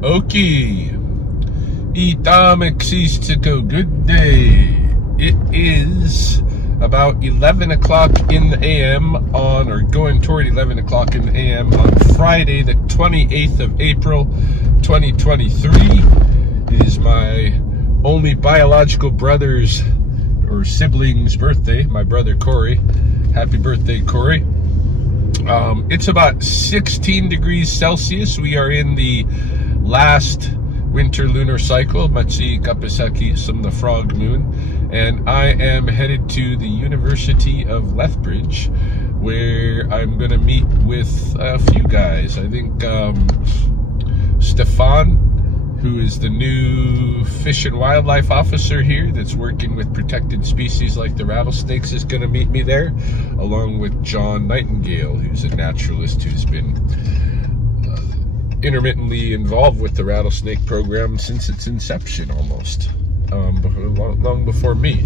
Okay. Itamexistico, good day. It is about 11 o'clock in the AM on, or going toward 11 o'clock in the AM on Friday, the 28th of April, 2023. It is my only biological brother's or sibling's birthday, my brother Corey. Happy birthday, Corey. It's about 16 degrees Celsius. We are in the last winter lunar cycle, Matsi Kapasaki Sum the frog moon, and I am headed to the University of Lethbridge, where I'm going to meet with a few guys. I think Stefano, who is the new fish and wildlife officer here that's working with protected species like the rattlesnakes, is going to meet me there, along with John Nightingale, who's a naturalist who's been intermittently involved with the rattlesnake program since its inception, almost long before me.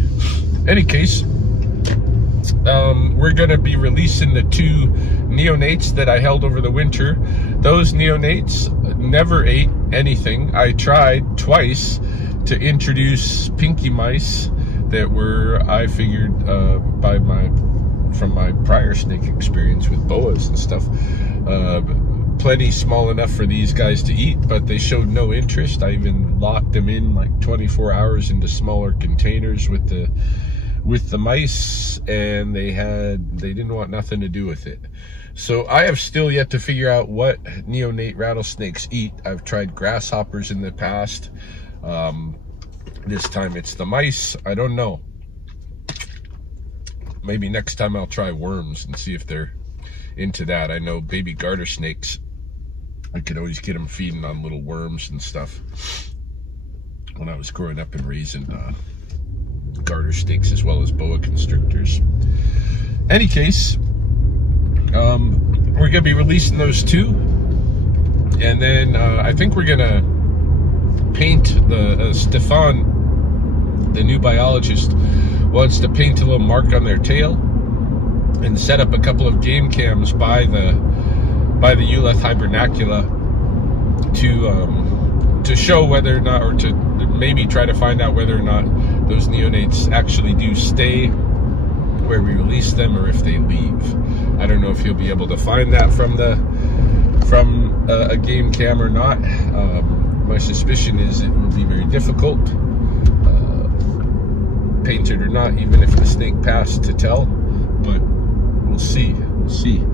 Any case, we're going to be releasing the 2 neonates that I held over the winter. Those neonates never ate anything. I tried twice to introduce pinky mice that were, I figured, from my prior snake experience with boas and stuff, plenty small enough for these guys to eat, but they showed no interest. I even locked them in like 24 hours into smaller containers with the mice, and they didn't want nothing to do with it. So I have still yet to figure out what neonate rattlesnakes eat. I've tried grasshoppers in the past. This time it's the mice. I don't know. Maybe next time I'll try worms and see if they're into that. I know baby garter snakes, I could always get them feeding on little worms and stuff when I was growing up and raising garter snakes as well as boa constrictors. Any case, we're gonna be releasing those 2, and then I think we're gonna paint the Stefano, the new biologist, wants to paint a little mark on their tail and set up a couple of game cams by the Euleth hibernacula to show whether or not, or to maybe try to find out whether or not those neonates actually do stay where we release them, or if they leave. I don't know if you'll be able to find that from a game cam or not. My suspicion is it will be very difficult, painted or not, even if the snake passed, to tell. But we'll see. We'll see.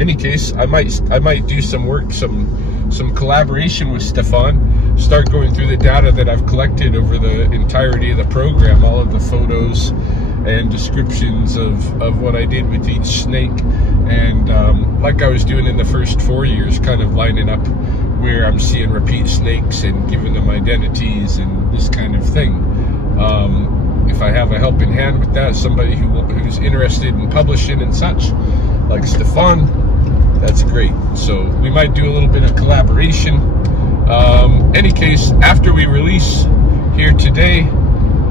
Any case, I might do some work, some collaboration with Stefano. Start going through the data that I've collected over the entirety of the program, all of the photos and descriptions of what I did with each snake, and like I was doing in the first 4 years, kind of lining up where I'm seeing repeat snakes and giving them identities and this kind of thing. If I have a helping hand with that, somebody who's interested in publishing and such, like Stefano, that's great. So we might do a little bit of collaboration. Any case, after we release here today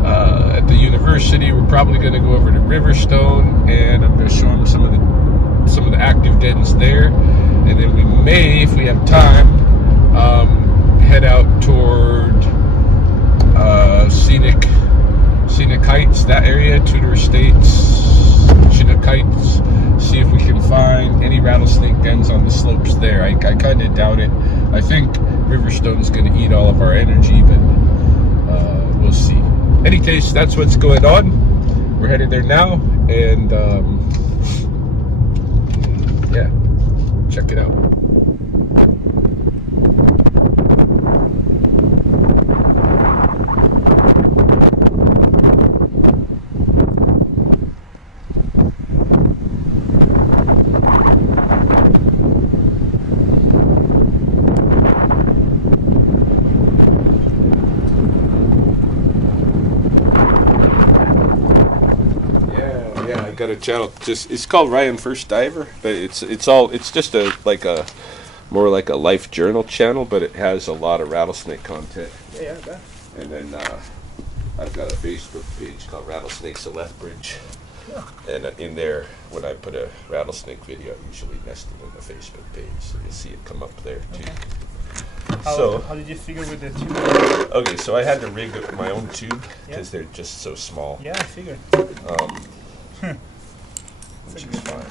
at the university, we're probably going to go over to Riverstone, and I'm going to show them some of the active dens there, and then we may, if we have time, head out toward Scenic Heights, that area, Tudor Estates, Chinook Heights. See if we can find any rattlesnake dens on the slopes there. I kind of doubt it. I think Riverstone is going to eat all of our energy, but we'll see. Any case, that's what's going on. We're headed there now, and yeah, check it out. Got a channel, it's called Ryan First Diver, but it's just more like a life journal channel, but it has a lot of rattlesnake content. Yeah, yeah. And then I've got a Facebook page called Rattlesnakes of Lethbridge, yeah. And in there, when I put a rattlesnake video, I usually nest it in the Facebook page, so you'll see it come up there too. Okay. How did you figure with the tube? Okay, so I had to rig my own tube because they're just so small. Yeah, I figured. Which is fine.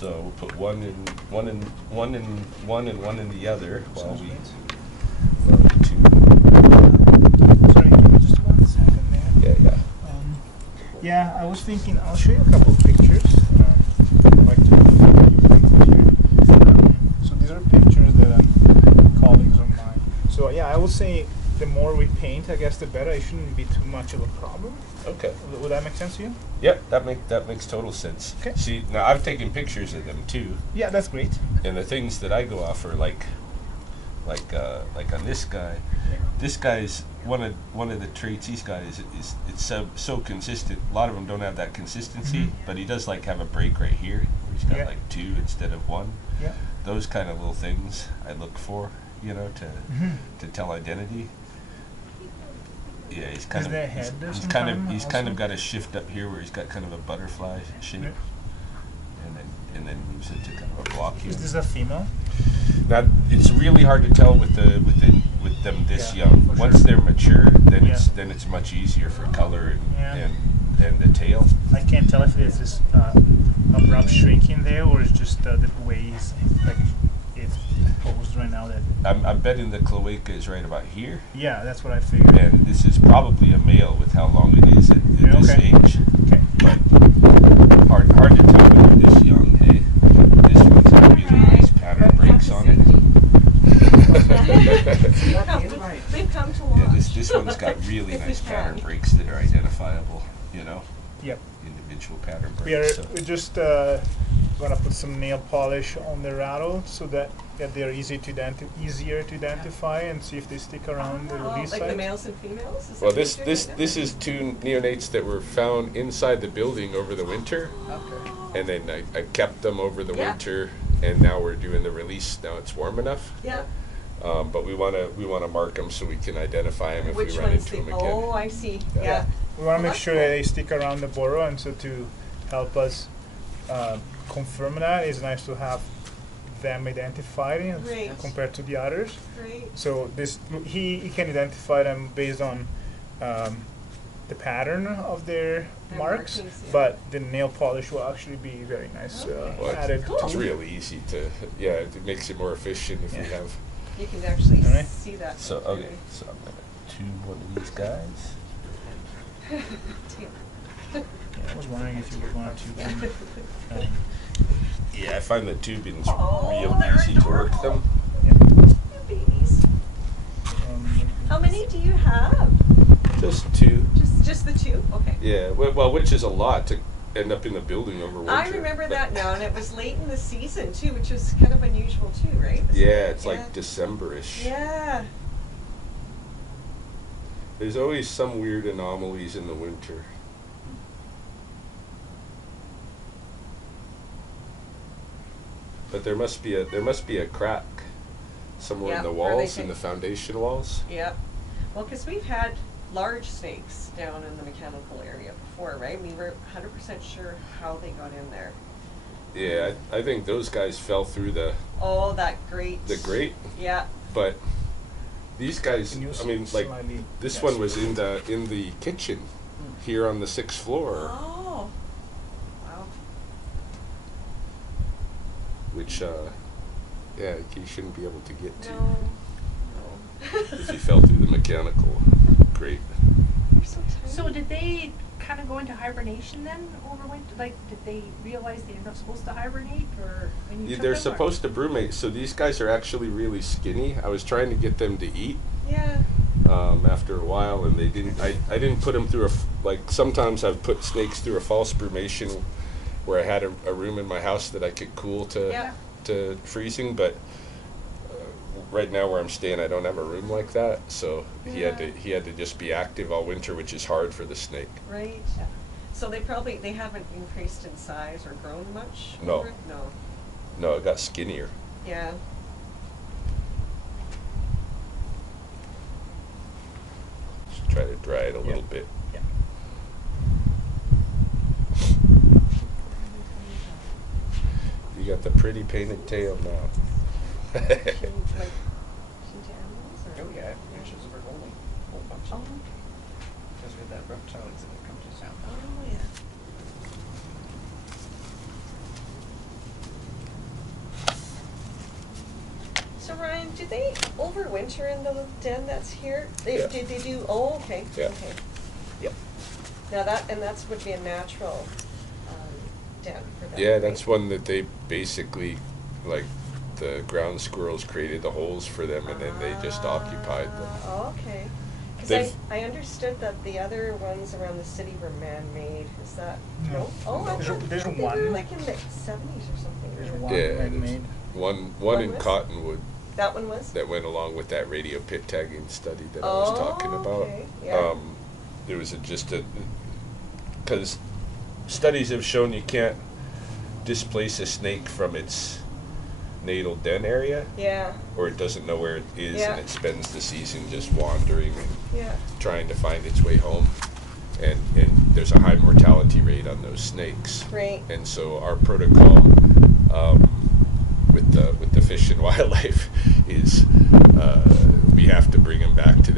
So we'll put one in the other while we tube. Sorry, give me just 1 second there. Yeah. Yeah, I was thinking, I'll show you a couple of pictures. I'd like to so these are pictures that colleagues of mine. So yeah, I would say the more we paint, I guess the better. It shouldn't be too much of a problem. Okay. Would that make sense to you? Yep, that makes total sense. Okay. See, now I've taken pictures of them too. Yeah, that's great. And the things that I go off are like on this guy. This guy's one of the traits he's got is it's so consistent. A lot of them don't have that consistency, but he does like have a break right here where he's got like 2 instead of 1. Yeah. Those kind of little things I look for, to tell identity. Yeah, he's kind of got a shift up here where he's got kind of a butterfly shape, and then use it to kind of block you. Is this a female? Now it's really hard to tell with them this young. Once they're mature, then it's much easier for color and the tail. I can't tell if it's this abrupt shrinking there, or it's just the way it's posed right now. That I'm betting the cloaca is right about here. Yeah, that's what I figured. And this is probably a male with how long it is at this age. Okay. But hard to tell when they're this young. Hey, this one's got really nice pattern breaks on it. They've come to watch. Yeah, this one's got really nice pattern breaks that are identifiable. Yep. Individual pattern breaks. We're just gonna put some nail polish on the rattle so that they're easier to identify and see if they stick around the release like site. the males and females? Well, this is 2 neonates that were found inside the building over the winter. Okay. And then I kept them over the winter, and now we're doing the release. Now it's warm enough. Yeah. But we wanna mark them so we can identify them if we run into them again. Oh, I see. Yeah. We want to make sure that they stick around the burrow, and so to help us confirm that, it's nice to have them identified compared to the others. Great. So he can identify them based on the pattern of their marks, but the nail polish will actually be very nice added. It's really easy to it makes it more efficient if you have. You can actually see that. So okay, so I'm gonna tube one of these guys. I was wondering if you would want to. Yeah, I find the tubing's real easy to work them. Babies. How many do you have? Just 2. Just the 2? Okay. Yeah, well, which is a lot to end up in the building over winter. I remember that now, and it was late in the season too, which was kind of unusual too, right? It's like December-ish. Yeah. There's always some weird anomalies in the winter. But there must be a crack somewhere in the walls, in the foundation walls. Yeah. Well, because we've had large snakes down in the mechanical area before, right? We were 100% sure how they got in there. Yeah, I think those guys fell through the. Oh, that grate. The grate. Yeah. But these guys, I mean, like this one was in the kitchen here on the 6th floor. Oh. Wow. Which, you shouldn't be able to get to. No. If you fell through the mechanical grate. They're so tiny. So did they kind of go into hibernation then over winter? Like, did they realize they're not supposed to hibernate, or when you took they're them, supposed to brumate. So these guys are actually really skinny. I was trying to get them to eat. Yeah. After a while, and they didn't. I didn't put them through sometimes I've put snakes through a false brumation, where I had a room in my house that I could cool to freezing, but. Right now where I'm staying, I don't have a room like that, so he had to just be active all winter, which is hard for the snake. Right. So they haven't increased in size or grown much? No. No, it got skinnier. Yeah. Just try to dry it a little bit. Yeah. You got the pretty painted tail now. Like, into animals or? Oh yeah, she's a Bergoli. Whole bunch Oh, of them. okay. Because we had that reptile exhibit come to town. Oh, yeah. So Ryan, do they overwinter in the den that's here? Yeah. Did they do? Oh, okay. Yeah. Okay. Yep. Now that's would be a natural den for them. Yeah, right? that's one that they basically, like, the ground squirrels created the holes for them, and then they just occupied them. Oh, okay. Because They've- I understood that the other ones around the city were man-made. Is that No. Oh, I There's- thought there's they were one. like in the 70s or something. There's Or- one Yeah, man-made. One One in was? Cottonwood That one was. that went along with that radio pit tagging study that I was talking about. Okay. Yeah. There was because studies have shown you can't displace a snake from its natal den area, Yeah. or it doesn't know where it is, Yeah. and it spends the season just wandering and Yeah. trying to find its way home. And there's a high mortality rate on those snakes. Right. And so our protocol with the Fish and Wildlife is we have to bring them back to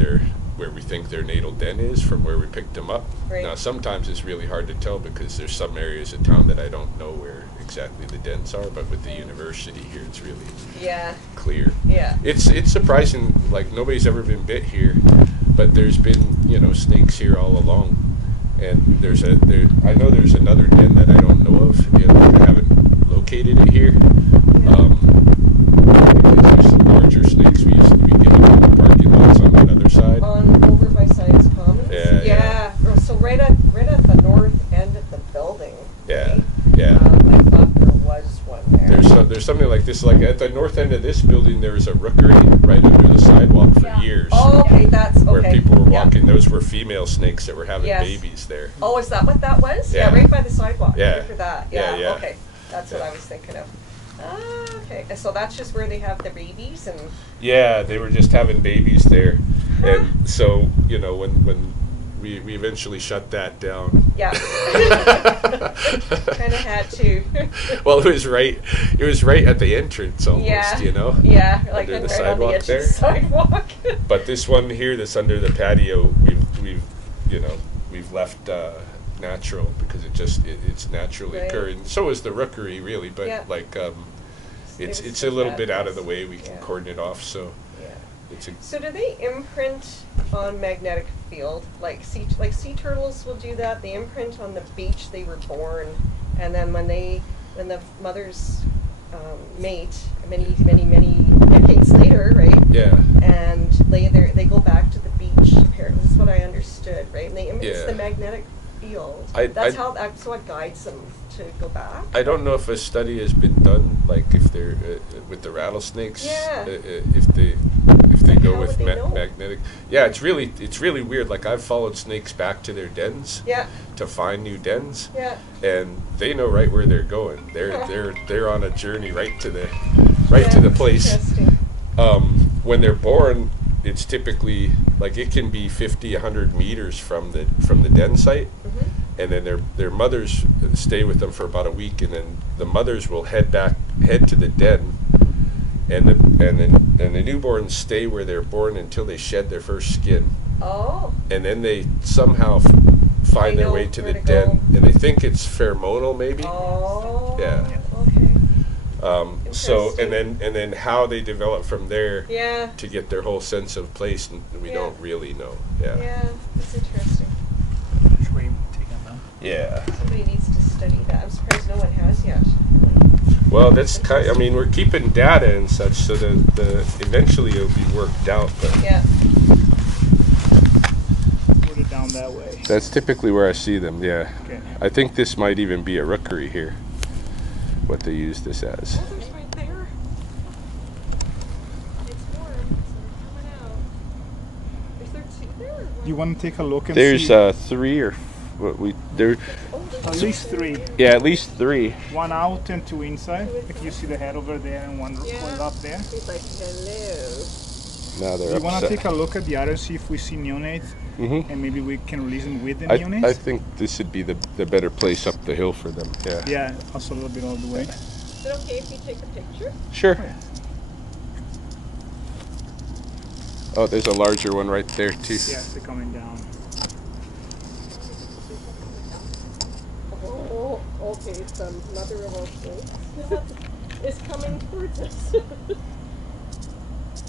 where we think their natal den is from where we picked them up. Right. Now sometimes it's really hard to tell because there's some areas of town that I don't know where exactly the dens are, but with the university here it's really Yeah. clear. Yeah. It's surprising, like nobody's ever been bit here, but there's been, snakes here all along. And I know there's another den that I don't know of. I haven't located it here. Because there's some larger snakes we used to be getting in the parking lots on that other side. Over by Science Commons. Yeah, Yeah. Oh, so right at the north end of the building. Yeah, right? yeah. I thought there was one there. There's something like this. Like at the north end of this building, there was a rookery right under the sidewalk for Yeah. years. Oh, okay. That's okay. Where people were Yeah. walking. Those were female snakes that were having Yes. babies there. Oh, is that what that was? Yeah. Right by the sidewalk. Yeah. Right for that. Yeah, yeah. Okay. That's what Yeah. I was thinking of. Ah, okay. And so that's just where they have the babies and. Yeah, they were just having babies there, and so when we eventually shut that down. Yeah. Kind of had to. Well, it was right at the entrance almost, Yeah. under Yeah, like the right on the sidewalk edge of there. the sidewalk. But this one here that's under the patio, we've left natural because it's naturally Right. occurring. So is the rookery really, but Yeah. it's It was a little bad bit out of place. the way. We can Yeah. cordon it off, so Yeah. it's a So do they imprint on magnetic field? Like sea turtles will do that. They imprint on the beach they were born, and then when the mothers mate many decades later, right? yeah. And they go back to the beach. Apparently, that's what I understood, right? And it's Yeah. the magnetic field. That's what guides them to go back. I don't know if a study has been done, like if they're with the rattlesnakes. Yeah. If they Like, go how with would they know? magnetic. Yeah, it's really weird. Like I've followed snakes back to their dens Yeah. to find new dens, Yeah. and they know right where they're going. They're on a journey right to the Yeah, place. Interesting. When they're born, it's typically like it can be 50, 100 meters from the den site. Mhm. And then their mothers stay with them for about a week, and then the mothers will head to the den, and the newborns stay where they're born until they shed their first skin, Oh. and then they somehow find They their know way to where the to den, go. and they think it's pheromonal maybe. Oh. Yeah. Okay. So Interesting. and then how they develop from there Yeah. to get their whole sense of place, we Yeah. don't really know. Yeah. Yeah. That's interesting. Which way take them down? Yeah. Somebody needs to study that. I'm surprised no one has yet. Well, that's kind. I mean, we're keeping data and such, so that eventually it'll be worked out. But Yeah. Put it down that way. that's typically where I see them. Yeah, Okay. I think this might even be a rookery here. What they use this as. Oh, there's right there. It's warm, so they're coming out. Is there two there? Or one? You want to take a look and There's see? 3 or there. Oh, there's At two least there. 3. Yeah, at least 3. One out and 2 inside. Like you see the head over there and one Yeah. up there. He's like, hello. Now they're You want to upset. take a look at the other, see if we see neonates, Mhm. and maybe we can release them with the I neonates? think this would be the better place up the hill for them. Yeah. Yeah, also a little bit all the way. Is it okay if we take a picture? Sure. Oh, there's a larger one right there too. Yes, they're coming down. Oh, okay, it's mother of all snakes. It's coming towards us.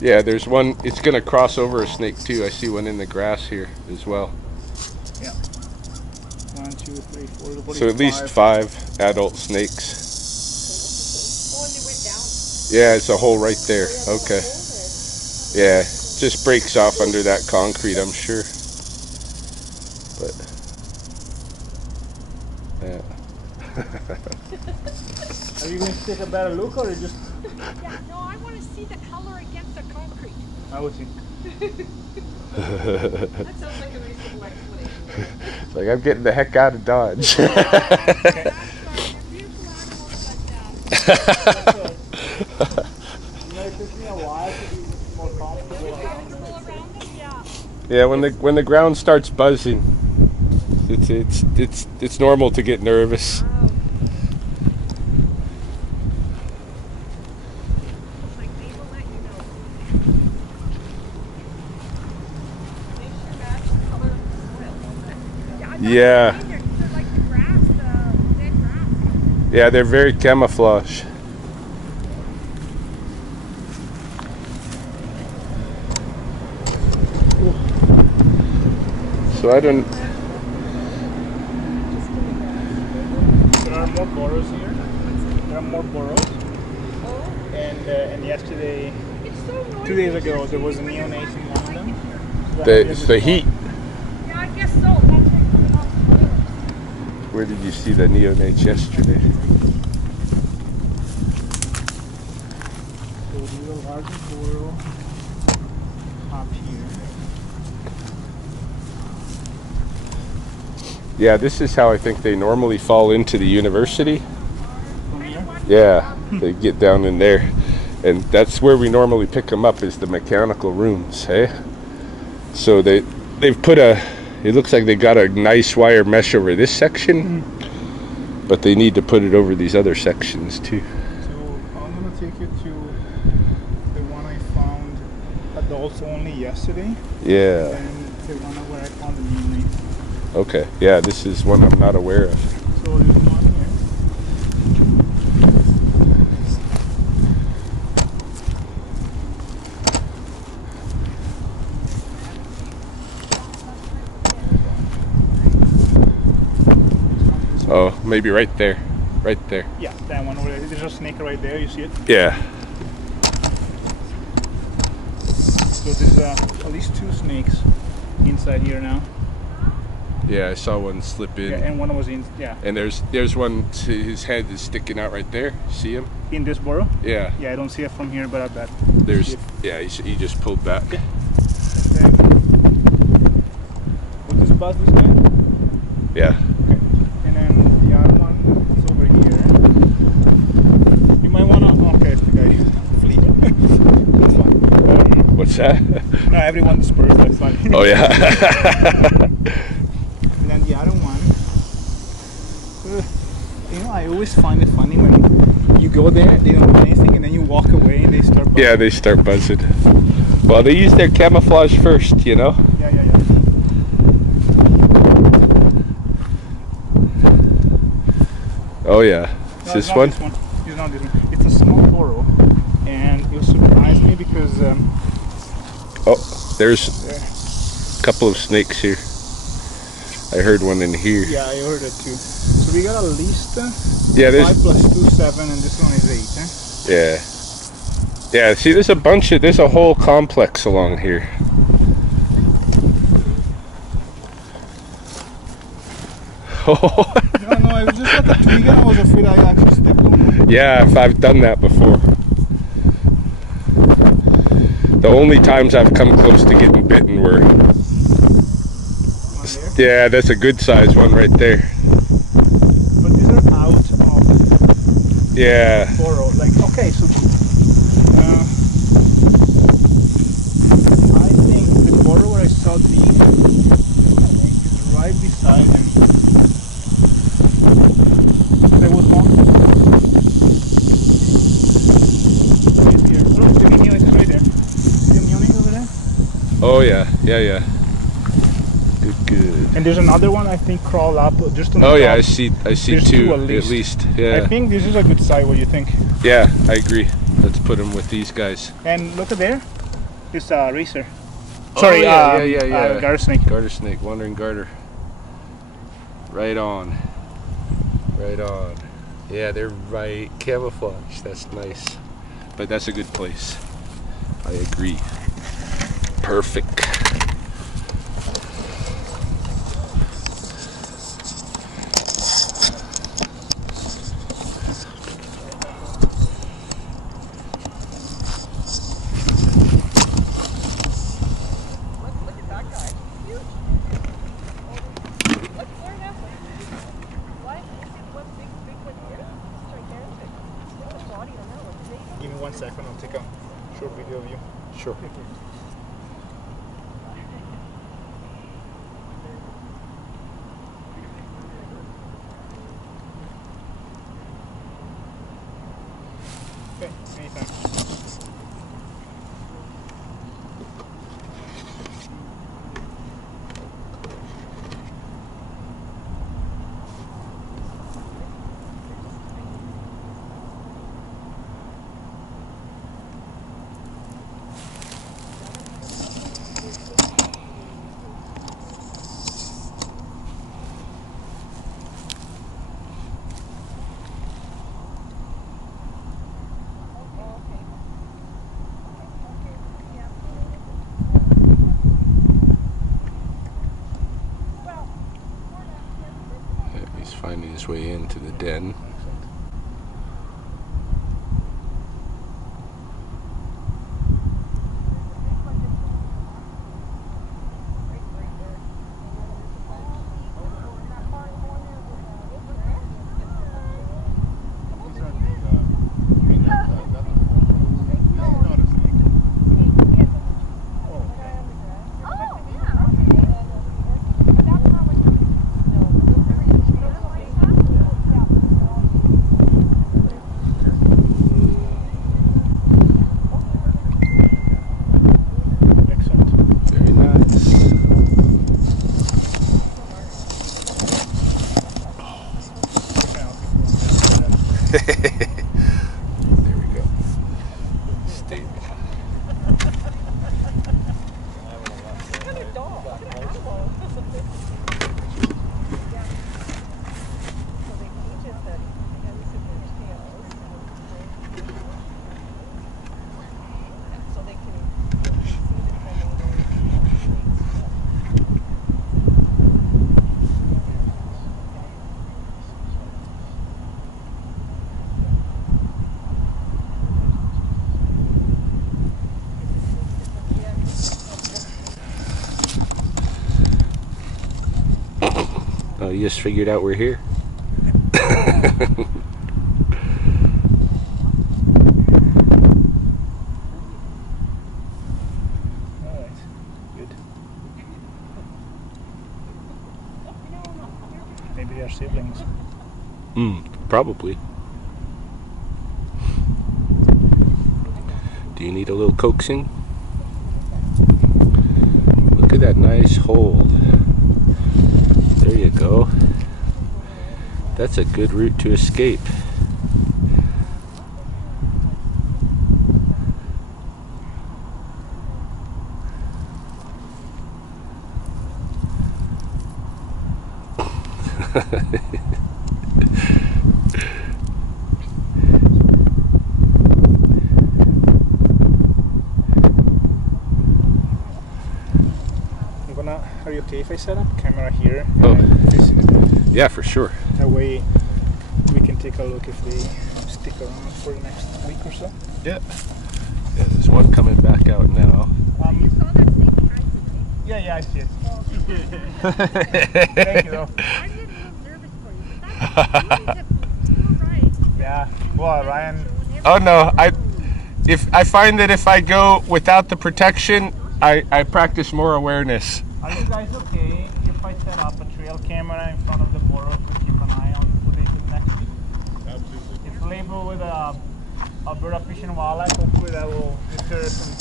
Yeah, there's one. It's gonna cross over a snake too. I see one in the grass here as well. Yeah. 1, 2, 3, 4. So at least 5 adult snakes. Oh, and they went down. Yeah, it's a hole right there. Okay. Yeah, just breaks off under that concrete, I'm sure. But yeah. Are you going to take a better look or just? Yeah, no, I want to see the color against the concrete. I would think. That sounds like a reasonable explanation. It's like I'm getting the heck out of Dodge. They're beautiful animals, but It took me a while to be more comfortable around them. comfortable around them, yeah. Yeah, when the ground starts buzzing, it's normal to get nervous. Wow. Like they will let you know. Makes you match the color of the soil, doesn't it? Yeah, I'm Yeah. not saying they're like the grass, the dead grass. Yeah, they're very camouflage. So I don't. There are more burrows here. There are more burrows. Oh, And yesterday, It's so noisy. 2 days ago, there was a neonate in one of them. So that It's is the a small- heat. Yeah, I guess so. That's what's coming off the boilers. Where did you see the neonates yesterday? So these are larger burrow up here. Yeah, this is how I think they normally fall into the university. From here. Yeah, they get down in there. And that's where we normally pick them up, is the mechanical rooms, hey? So they've put it looks like they got a nice wire mesh over this section, but they need to put it over these other sections too. So I'm gonna take you to the one I found adults only yesterday, Yeah, and the one where I found the neonate. okay. Yeah, this is one I'm not aware of. So there's one here. Oh, maybe right there. Right there. Yeah, that one over there. There's a snake right there. You see it? Yeah. So there's at least 2 snakes inside here now. Yeah, I saw one slip in. Yeah, and one was in. Yeah, And there's one, his head is sticking out right there. See him? in this burrow. Yeah. Yeah, I don't see it from here, but I bet. There's, yeah, he just pulled back. Okay. And then, will this buzz this guy? Yeah. Okay. And then the other one is over here. You might wanna. Okay, the guy flee. That's fine. What's that? No, everyone dispersed. That's fine. Oh yeah. And then the other one. You know, I always find it funny when you go there, they don't do anything, and then you walk away and they start. Buzzing. Yeah, they start buzzing. Well, they use their camouflage first, you know. Yeah. Oh yeah. No, Is this it's not one? This one. It's not this one. It's a small burrow, and it surprised me because Oh, there's there. a couple of snakes here. I heard one in here. Yeah, I heard it too. So we got at least Yeah, 5 there's. plus 2, 7, and this one is 8. Yeah. Yeah. See, there's a whole complex along here. Oh. No, I was just at the twig and I was afraid I actually stepped on it. Yeah, I've done that before. The only times I've come close to getting bitten were. One there. Yeah, that's a good size one right there. But these are out of Yeah. the burrow. Like, okay, so I think the burrow where I saw these is right beside him. There was one. Oh yeah, yeah. Good. And there's another one I think crawl up just on the Oh yeah, top. I see There's two two at least. Yeah. I think this is a good size. What do you think? Yeah, I agree. Let's put them with these guys. And look at there. This racer. Sorry, yeah. garter snake. Garter snake, wandering garter. Right on. Yeah, they're right camouflage. That's nice. But that's a good place. I agree. Perfect. Give me 1 second. I'll take a short video of you. Sure. Okay, anytime. He's finding his way into the den. There we go. Stay. Oh, you just figured out we're here? Alright, good. Maybe they are siblings. Probably. Do you need a little coaxing? Look at that nice hold. There you go. That's a good route to escape. Are you okay if I set up camera here? Oh. This, Yeah, for sure. that way we can take a look if they stick around for the next week or so. Yeah. Yeah, there's one coming back out now. You saw that snake behind you, right? Yeah, I see it. Thank you, though. I'm getting a little nervous for you, but that's right. Yeah. Well, Ryan. Oh no, I find that if I go without the protection, I practice more awareness. Are you guys okay if I set up a trail camera in front of the burrows to keep an eye on what they do next week? Absolutely. It's labeled with Alberta Fish and Wildlife. Hopefully that will deter some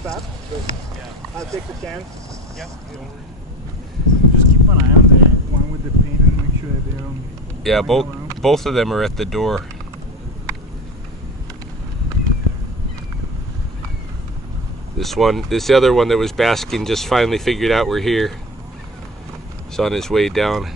stuff. But yeah. I'll take the can. Yeah. Just keep an eye on the one with the paint and make sure that they don't. Yeah, flying around. both of them are at the door. This other one that was basking just finally figured out we're here. He's on his way down.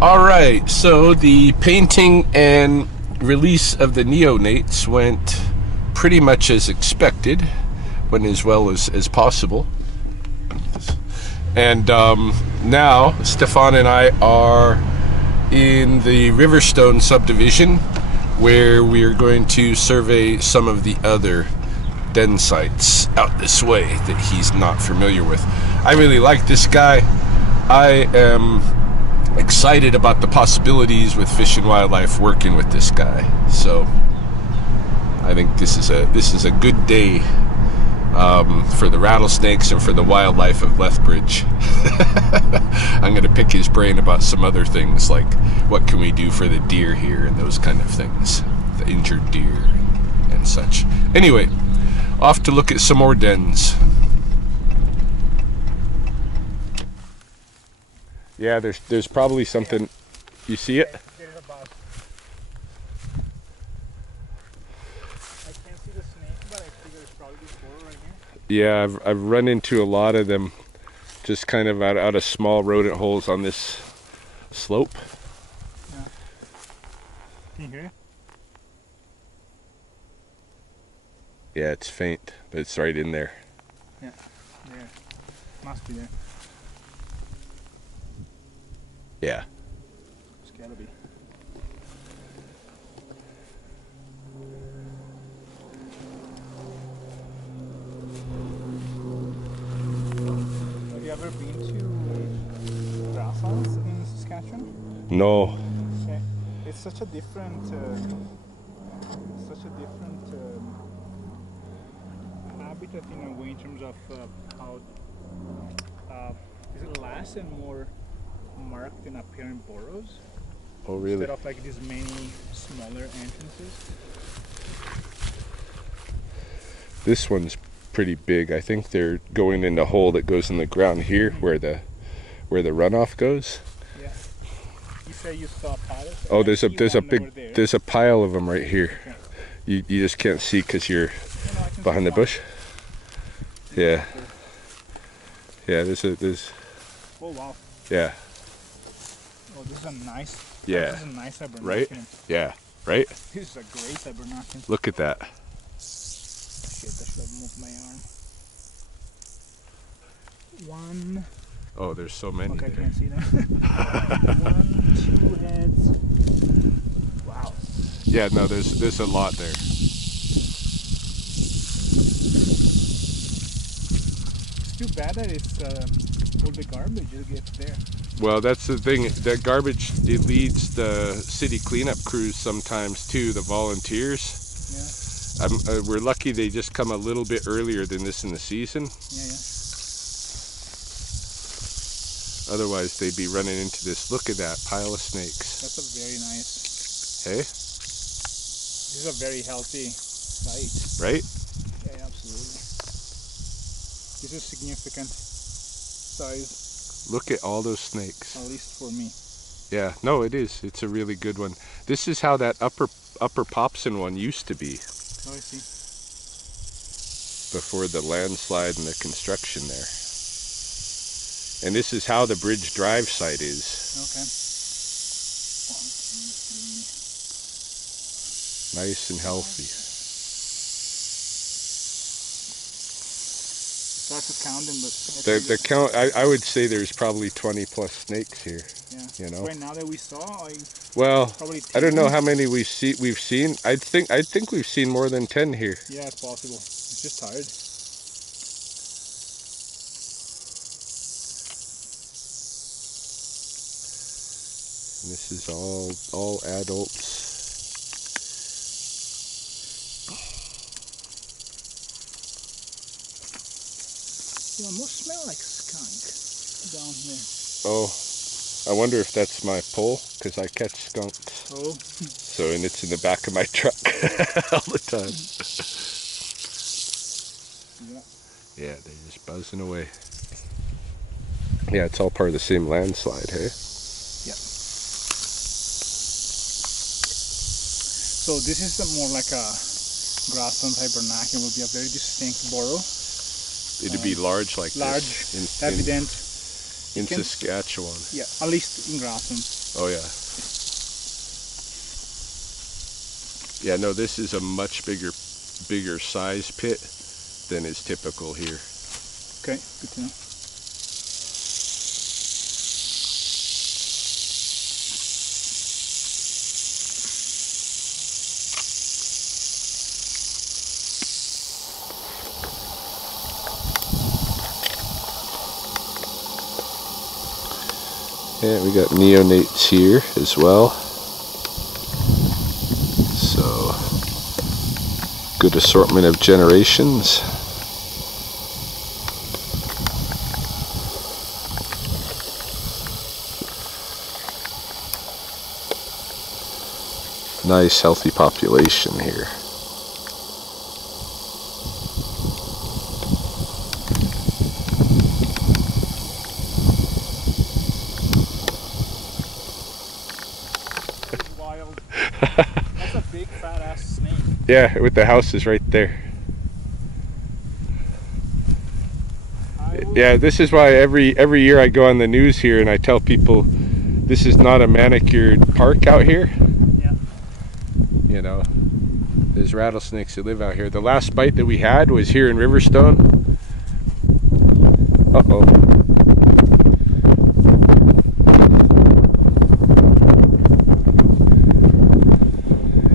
All right, so the painting and release of the neonates went pretty much as expected, went as well as possible. And now Stefan and I are in the Riverstone subdivision, where we are going to survey some of the other den sites out this way that he's not familiar with. I really like this guy. I am excited about the possibilities with Fish and Wildlife working with this guy. So I think this is a good day for the rattlesnakes and for the wildlife of Lethbridge. I'm going to pick his brain about some other things, like what can we do for the deer here and those kind of things, the injured deer and such. Anyway, off to look at some more dens. Yeah, there's probably something. You see it? There's a bus. I can't see the snake, but I figure it's probably this border right here. Yeah, I've run into a lot of them, just kind of out of small rodent holes on this slope. Yeah. Can you hear it? Yeah, it's faint, but it's right in there. Yeah. Yeah. Must be there. Yeah. It's gotta be. Have you ever been to grasslands in Saskatchewan? No. Okay. It's such a different habitat in a way in terms of how is it less and more marked in appearance burrows. Oh, really? Instead of like these many smaller entrances. This one's pretty big. I think they're going in the hole that goes in the ground here, where the runoff goes. Yeah. You say you saw piles? Oh, there's a pile of them right here. Okay. You just can't see because you're I can behind see the bush. Yeah. Yeah. There's. Oh wow. Yeah. Oh, this is a nice. Yeah. This is a nice Hibernian. Right? Yeah. Right? This is a great Hibernian. Look at that. Shit, I should have moved my arm. One. Oh, there's so many. Okay, I there. can't see them. 1, 2 heads. Wow. Yeah. No, there's a lot there. It's too bad that it's all the garbage that gets there. Well, that's the thing. That garbage, it leads the city cleanup crews sometimes too. The volunteers. Yeah. We're lucky they just come a little bit earlier than this in the season. Yeah, yeah. Otherwise, they'd be running into this. Look at that pile of snakes. That's a very nice. Hey? This is a very healthy site. Right? Yeah, absolutely. This is significant size. Look at all those snakes. At least for me. Yeah, no, it is. It's a really good one. This is how that upper Popson one used to be. Oh, I see. Before the landslide and the construction there. And this is how the Bridge Drive site is. Okay. 1, 2, 3. Nice and healthy. Start to count them, but The count, I would say there's probably 20 plus snakes here. yeah. You know. Right now that we saw, Well, probably I don't know 10. how many we've seen. I think we've seen more than 10 here. Yeah, it's possible. It's just tired. And this is all adults. You almost smell like skunk down here. Oh, I wonder if that's my pole, because I catch skunks. Oh. So, and it's in the back of my truck all the time. Yeah, they're just buzzing away. Yeah, it's all part of the same landslide, hey? Yeah. So this is more like a grassland hibernacle. It will be a very distinct burrow. It'd be large like large, this. evident. In Saskatchewan. Yeah, at least in grassland. Oh yeah. Yeah, no, this is a much bigger size pit than is typical here. Okay, good to know. Yeah, we got neonates here as well. So, good assortment of generations. Nice, healthy population here. Wild. That's a big fat ass snake. Yeah, with the houses right there. Yeah, this is why every year I go on the news here and I tell people this is not a manicured park out here. Yeah. You know, there's rattlesnakes that live out here. The last bite that we had was here in Riverstone. Uh-oh.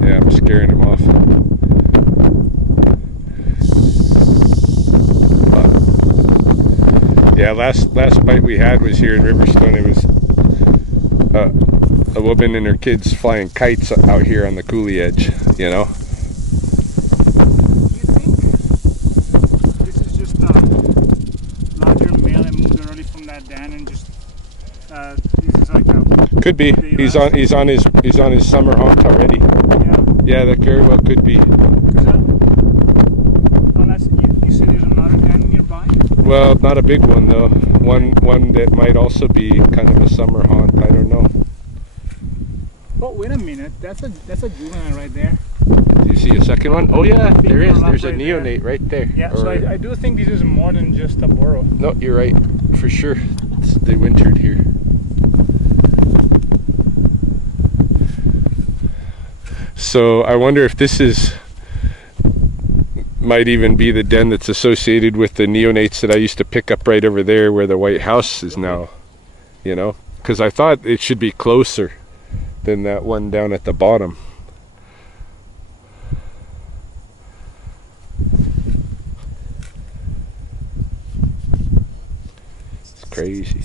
Yeah, I'm scaring him off. Yeah, last bite we had was here in Riverstone. It was a woman and her kids flying kites out here on the coulee edge, you know. Do you think this is just a larger male that moved early from that den and just this is like a could be. He's on his summer haunt already. Yeah, that very well could be. Unless you say there's another den nearby? Well, not a big one though. One that might also be kind of a summer haunt. I don't know. Oh, wait a minute. That's a juvenile right there. Do you see a second one? Oh yeah, there is. There's a right neonate there. right there. Yeah, so I do think this is more than just a burrow. No, you're right. For sure. They wintered here. So I wonder if this might even be the den that's associated with the neonates that I used to pick up right over there where the White House is now, you know, because I thought it should be closer than that one down at the bottom. It's crazy.